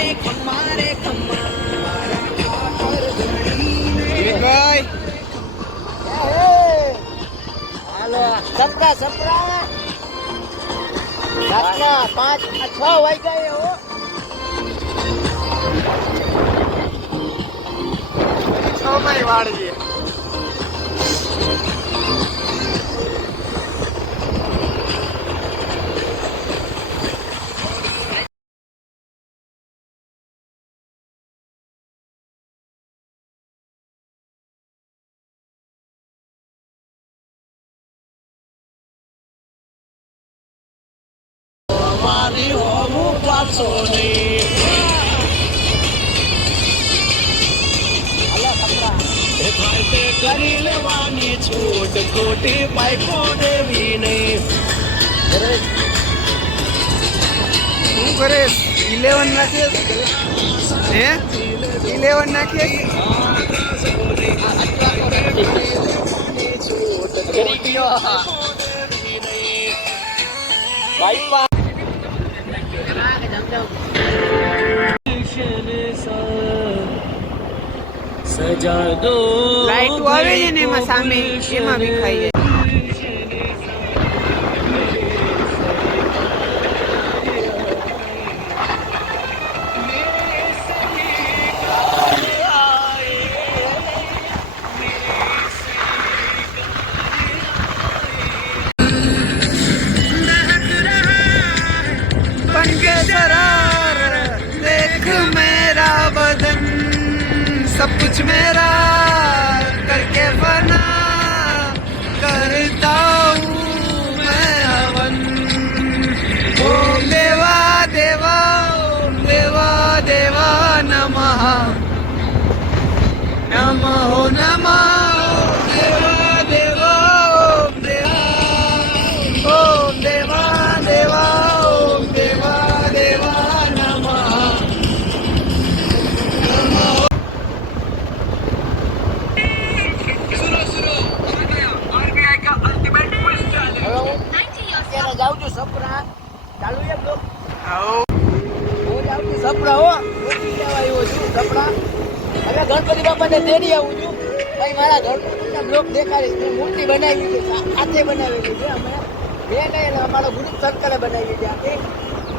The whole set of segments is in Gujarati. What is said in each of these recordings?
ને ખમ્મા રે હાલો સપરા સપરા 5 6 વાગ્યા હો સમય વાળીએ મારી હોવું પાછો નહીં કરી લેવાની છૂટ ખોટી બાઈકો દેવી નહીં શું કરે 11 નાખે હે 11 નાખે કરી ગયો બાઈક સજા દો લાઈટ આવે છે ને એમાં સામે એમાં વિખાય सब कुछ मेरा करके बना करता हूँ मैं हवन ओम देवा देवा ओम देवा देवा नमः नमो नमः देवा देवा ओम देवा ओम देवा देवा ओम देवा देवा नमः જાઉં છું સપરા ચાલુ એક બ્લોક આવો હું જાઉં છું સપરા હો મૂકી લેવા આવ્યો છું સપરા હવે ગણપતિ બાપાને તેડી આવું છું ભાઈ મારા ગણપતિના બ્લોક દેખાડીશ મેં મૂર્તિ બનાવી છે હાથે બનાવેલી છે અમે મેં નહીં અમારો ગ્રુપ સર્કલે બનાવી છે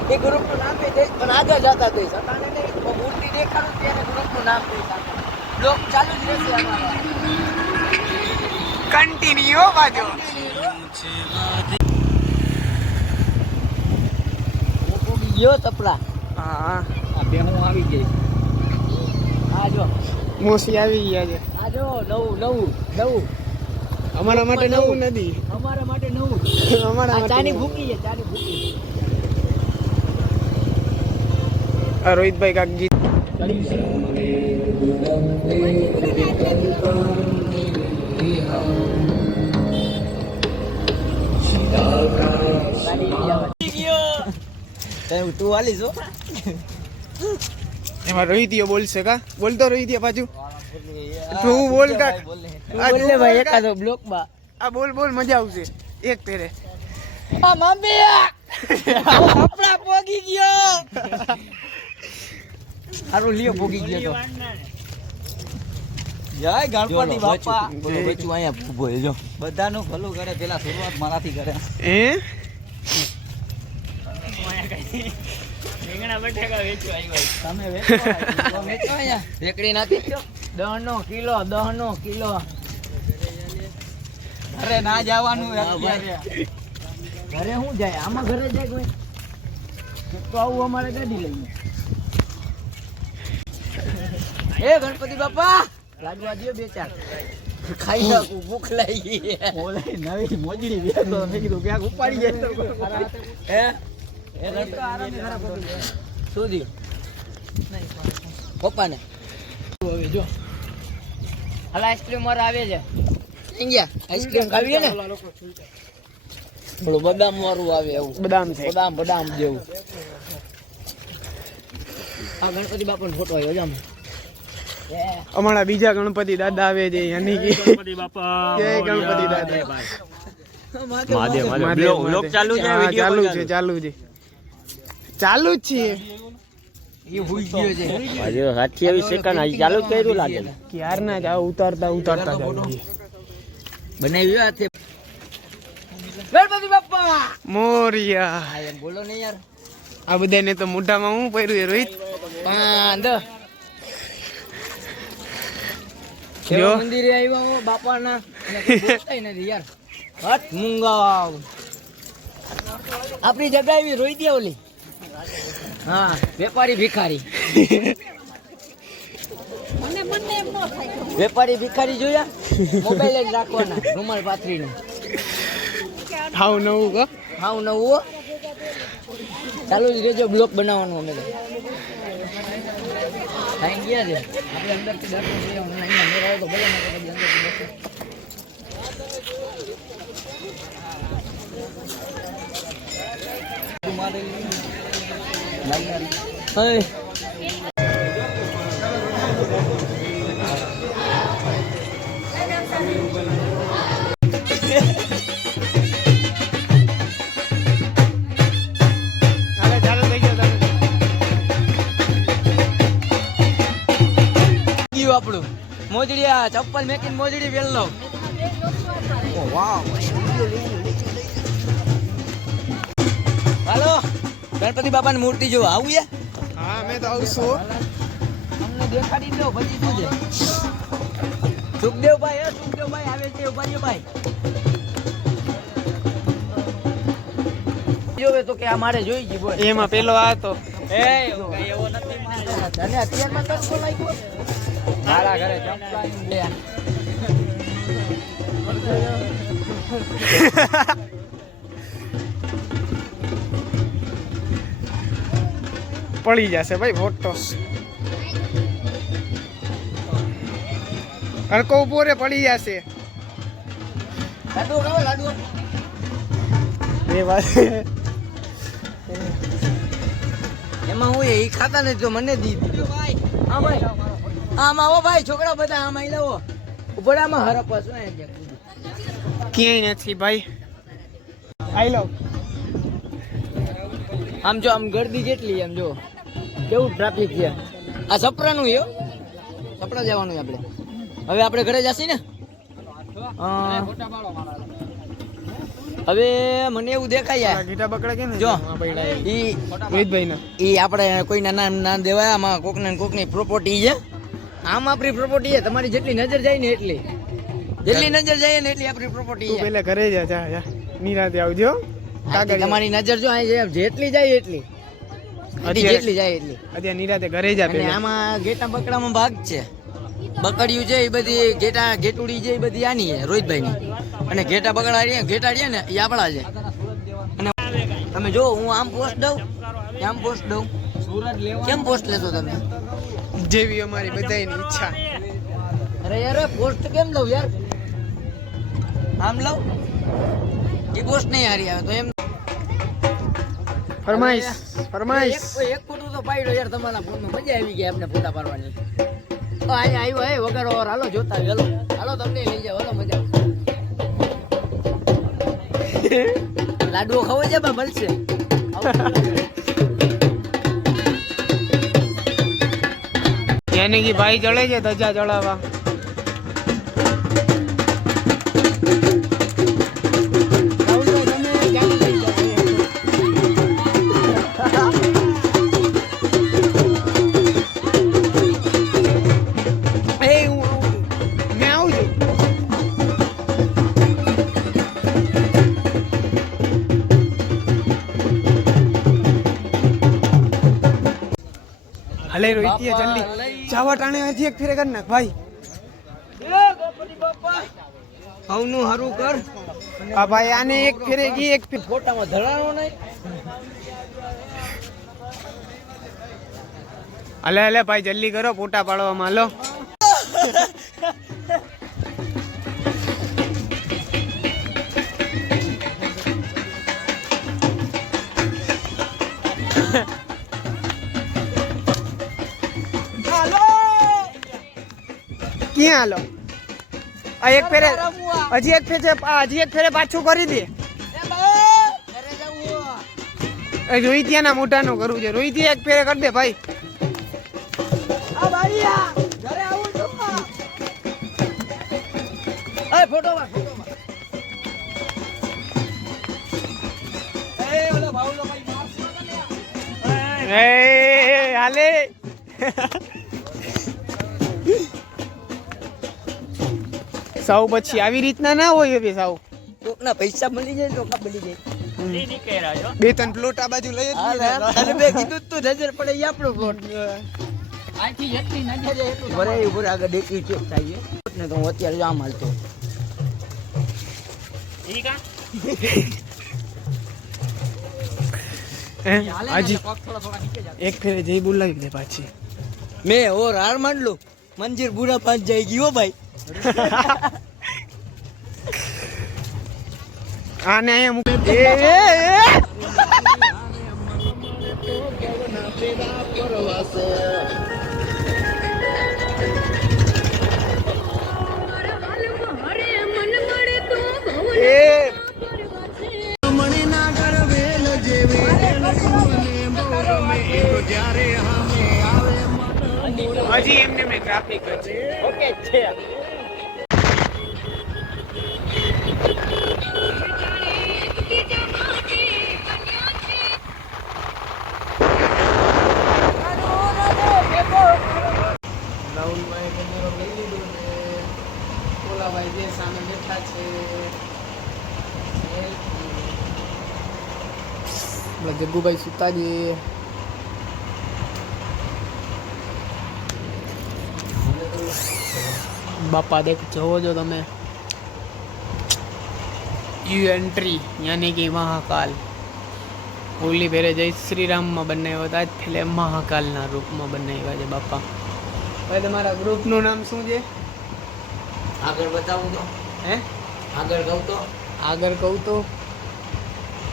એ ગ્રુપનું નામ બી દઈશ પણ આગળ જતા દઈશ અટાણે નહીં મૂર્તિ દેખાડું ત્યારે ગ્રુપનું નામ દઈશ બ્લોક ચાલુ જ રહેશે અમારા કન્ટિન્યુ બાજુ ગયો સપરા હા આ બે હું આવી ગઈ આ જો મોસી આવી ગયા છે આ જો નવું અમારા માટે નવું નથી અમારા માટે નવું અમારા આ માટે ચાની ભૂકી છે ચાની ભૂકી આ રોહિતભાઈ કાક ગીત તું વાલી છો એમાં રોહિતિયો બોલશે કા બોલતો રોહિતિયો પાછું તું બોલ કાક બોલે ભાઈ એકાદો બ્લોક માં આ બોલ બોલ મજા આવશે એક પેરે આ મમ્મી આપડા પોગી ગયો હારું લ્યો પોગી ગયો તો જય ગણપતિ બાપા બોલો બચ્ચું અહીંયા ઊભો રહેજો બધાનું ભલું કરે પેલા શરૂઆત મારાથી કરે હે રીંગણા બટાકા વેચવા આવ્યો તમે વેચો અહીંયા રેકડી નાખી દો 10 નો કિલો ઘરે ના જવાનું ઘરે શું જાય આમાં ઘરે જાય કોઈ તો આવું અમારે ગાડી લઈને હે ગણપતિ બાપા લાડવા દો 2-4 ખાઈ નાખું ભૂખ લાગી નવી મોજડી વેચો મેં કીધું ક્યાંક ઉપાડી જાય હે એ રસ્તો આરામ ખરાબ કરી સુધી પપ્પાને હવે જો હાલ આઈસ્ક્રીમ વાળા આવે છે ઇન્ડિયા આઈસ્ક્રીમ ખાવીએ ને થોડું બદામ વાળું આવે એવું બદામ છે બદામ જેવું આ ગણપતિ બાપાનો ફોટો આવ્યો છે અમારા બીજા ગણપતિ દાદા આવે છે યાની કે ગણપતિ બાપા જય ગણપતિ દાદા મહાદેવ બ્લોગ ચાલુ છે ચાલુ છે ચાલુ જ છે એ હુઈ ગયો છે હજુ 28 સેકન્ડ હજી ચાલુ જ કર્યું લાગે છે. ક્યારના જ આ ઉતારતા ઉતારતા જ આવી ગઈ. બનાવ્યો હાથે ગણપતિ બાપ્પા મોરિયા. હા એમ બોલો ને યાર આ બધાને તો મોઢામાં હું પહેર્યું છે રોહિત? પાંદ જો. મંદિરે આવ્યા હો બાપાના અને કોઈ બોલતાય નથી યાર હટ મુંગા આપણી જગ્યા એવી રોઈ દે ઓલી હા વેપારી ભિખારી વેપારી ભિખારી જોયા મોબાઈલ જ રાખવાના રૂમાલ પાથરીને હાવ નવું કો. હાવ નવું હો. ચાલુ જ રેજો બ્લોક બનાવવાનું અમે તો થઈ ગયા છે આપણે અંદરથી દર્શન કરી આવવાનું અહીંયા મેળ આવે તો ભલે નકર પછી અંદરથી દર્શન Hey. હાલે ચાલુ થઈ ગયો તમે. ગયું આપણું મોજડીયા ચપ્પલ મેકીને મોજડી વેલ્લો હાલો ગણપતિ બાપાની મૂર્તિ જો આવું યા હા અમે તો આવશું. અમને દેખાડી દો પછી શું છે સુખદેવભાઈ આવે છે ઉભા રહ્યો ભાઈ જોવે તો કે આ મારે જોઈ ગઈ બોલ એમાં પેલો આ તો એ એવો નથી તને અત્યારમાં તડકો લાગ્યો મારા ઘરે ચંપલા લે પડી જશે ભાઈ ફોટોસ. હરકો ઉભો રે પડી જશે. લાડુ ખાવ લાડુ એ વાત એમાં હું એ ખાતા નથી તો મને દી દીધો હા ભાઈ આમાં આવો ભાઈ છોકરા બધા આમાં આવી લાવો ઉપડામાં હરપસ ક્યાંય નથી ભાઈ. આઈ લવ. આમ જો આમ ગરદી કેટલી એમ જો કેવું ટ્રાફિક છે આ સપરાનું છે સપરા જવાનું આપણે હવે આપણે ઘરે જશી ને હવે મને એવું દેખાય ગીટા બકડા કે ને જો પડ્યા ઈ રોહિતભાઈ ના. ઈ આપણે કોઈના નામ ના દેવાય આમાં કોકને ને કોકની પ્રોપર્ટી છે આમ આપણી પ્રોપર્ટી છે તમારી જેટલી નજર જાય ને એટલી જેટલી નજર જાય ને એટલી આપણી પ્રોપર્ટી તું છે પેલા ઘરે જા નિરાતે આવજો. કાગળ તમારી નજર જો અહીં જેટલી જાય એટલી જેટલી જાય એટલી અત્યારે નિરાતે ઘરે જા અને પેલા. આમાં ઘેટા બકડામાં ભાગ છે બકડિયું છે એ બધી ઘેટુડી છે એ બધી આની છે રોહિતભાઈની અને ઘેટા બકડા રહ્યા ને એ આપણા છે અને તમે જો હું આમ પોસ્ટ દઉં આમ પોસ્ટ દઉં કેમ પોસ્ટ લેશો તમે જેવી અમારી બધાની ઈચ્છા. અરે યાર પોસ્ટ કેમ લઉં યાર આમ લઉં એ પોસ્ટ નહીં હારી આવે તો એમ ફરમાઈશ ફરમાઈશ. એક ફોટો તો પાડ્યો યાર તમારા ફોનમાં મજા આવી ગઈ આપણે ફોટા પાડવાની અહીંયા આવ્યો હે વગર ઓર હાલો જોતા હાલો હાલો તમને લઈ જાવ હાલો મજા આવશે લાડુઓ ખાવો છે બા મળશે યાની કે ભાઈ જળે છે ધજા જળાવા. હલે રોહિતિયા જલ્દી ચાવા ટાણે હજી એક ફેરે કર નાખ ભાઈ. હવનું હારું કર આ ભાઈ આને એક ફેરે જી એક ફેરે. ફોટામાં ધરાણો નહીં હલે હલે ભાઈ જલ્દી કરો ફોટા પાડવામાં. હાલો ક્યાં હાલો આ એક ફેરે હજી એક ફેરે પાછું કરી દે. રોહિતિયા ના મોઢાનું કરવું છે. રોહિતિયા એક ફેરે કરી દે ભાઈ. ઘરે આવું છું અરે ફોટો માં એ ઓલા ભાવલો ભાઈ માર્ક્સ માં એ હાલે સાવ પછી આવી રીતના ના હોય હવે સાવ કોકના પૈસા મળી જાય તો બની જાય બે ત્રણ પ્લોટ આ બાજુ લઈ જ અરે બે કીધું તું નજર પડે ઈ આપણો પ્લોટ આથી જેટલી નજર જાય એટલું બરે ઉપર આગળ દેખી ચેક થાય ને તો હું અત્યારે જામ હાલતો હાજી એક ફેરે જઈ બોલાવી દે પાછી मैं और हार मान लो मंजिल बुरा पास जाएगी हो भाई આને અહીંયા મૂક હજી એમને મેં ટ્રાફિક છે ओके छे રાહુલભાઈ કેમેરો લઈ લીધો ને ઓલાભાઈ જે સામે બેઠા છે આપણા જગ્ગુભાઈ સુતાજી બાપા દેખ જોવો જો તમે યુ એન્ટ્રી યાની કે મહાકાલ ઓલી ફેરે જય શ્રી રામમાં બનાવ્યો હતા જ ફેલે મહાકાલના રૂપમાં બનાવ્યા છે બાપા હવે તમારા ગ્રુપનું નામ શું છે આગળ બતાવું તો હે આગળ કહું તો આગળ કહું તો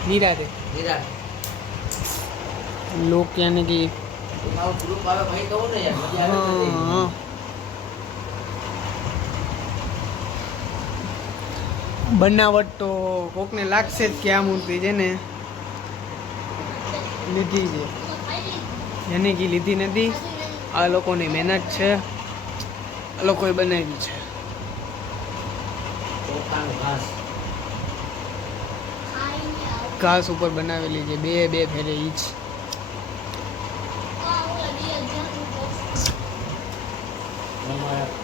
નિરાતે નિરાશ લોક યાની કે મારું ગ્રુપ આવે ભાઈ કહું ને યાર મજા આવે તો નહીં. હા બનાવટ તો કોકને લાગશે જ કે આ મૂર્તિ છે ને લીધી છે એની કી લીધી નથી આ લોકોની મહેનત છે આ લોકોએ બનાવી છે પોતાનું ઘાસ ઘાસ ઉપર બનાવેલી છે બે બે ફેરે ઈચ અમારા